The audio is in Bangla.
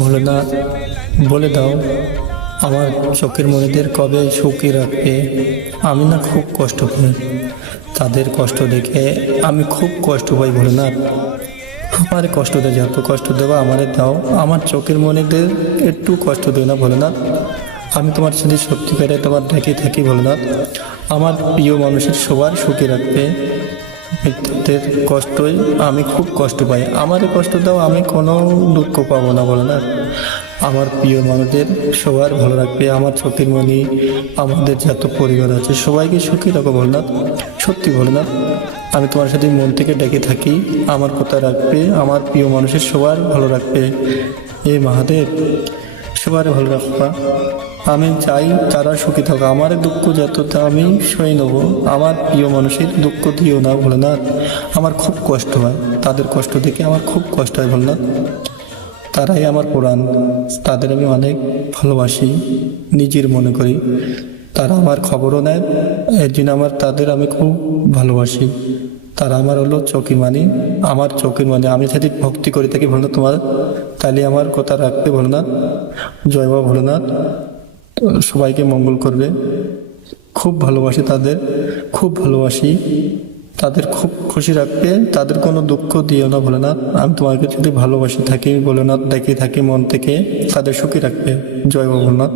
ভোলেনাথ, বলে দাও আমার চোখের মনিদের কবে সুখী রাখবে। আমি না খুব কষ্ট পাই, তাদের কষ্ট দেখে আমি খুব কষ্ট পাই। ভোলেনাথ, আমার কষ্ট দেয়, যত কষ্ট দেবো আমারে দাও, আমার চোখের মনিদের একটু কষ্ট দেয় না ভোলেনাথ। আমি তোমার সাথে সত্যিকারে তোমার দেখে থাকি ভোলেনাথ, আমার প্রিয় মানুষের সবার সুখী রাখবে। তাদের কষ্টই আমি খুব কষ্ট পাই, আমারে কষ্ট দাও, আমি কোনো দুঃখ পাবো না ভোলেনাথ। আমার প্রিয় মানুষদের সবার ভালো রাখবে, আমার চোখের মনি, আমাদের যত পরিবার আছে সবাইকে সুখী রাখো ভোলেনাথ। সত্যি ভোলেনাথ, আমি তোমার সাথে মন থেকে ডেকে থাকি, আমার কথা রাখবে, আমার প্রিয় মানুষের সবার ভালো রাখবে। এ মহাদেব, সবার ভালো রাখবা। আমি চাই তারা সুখী থাকা, আমার দুঃখ যতটা আমি সয়ে নেবো, আমার প্রিয় মানুষের দুঃখ দিও না ভোলেনাথ। আমার খুব কষ্ট হয়, তাদের কষ্ট দেখে আমার খুব কষ্ট হয় ভোলেনাথ। তারাই আমার প্রাণ, তাদের আমি অনেক ভালোবাসি, নিজের মনে করি। তারা আমার খবরও নেয়, এর জন্য তাদের আমি খুব ভালোবাসি। তারা আমার হলো চোখের মানি, আমার চোখের মানি। আমি যদি ভক্তি করে থাকি ভোলেনাথ তোমার, তাহলে আমার কথা রাখবে ভোলেনাথ। জয় বাবা ভোলেনাথ, সবাইকে মঙ্গল করবে। খুব ভালোবাসি তাদের, খুব ভালোবাসি তাদের, খুব খুশি রাখবে, তাদের কোনো দুঃখ দিও না ভোলেনাথ। আমি তোমাকে যদি ভালোবাসি থাকি ভোলেনাথ, দেখে থাকি মন থেকে, তাদের সুখী রাখবে। জয় বাবা ভোলেনাথ।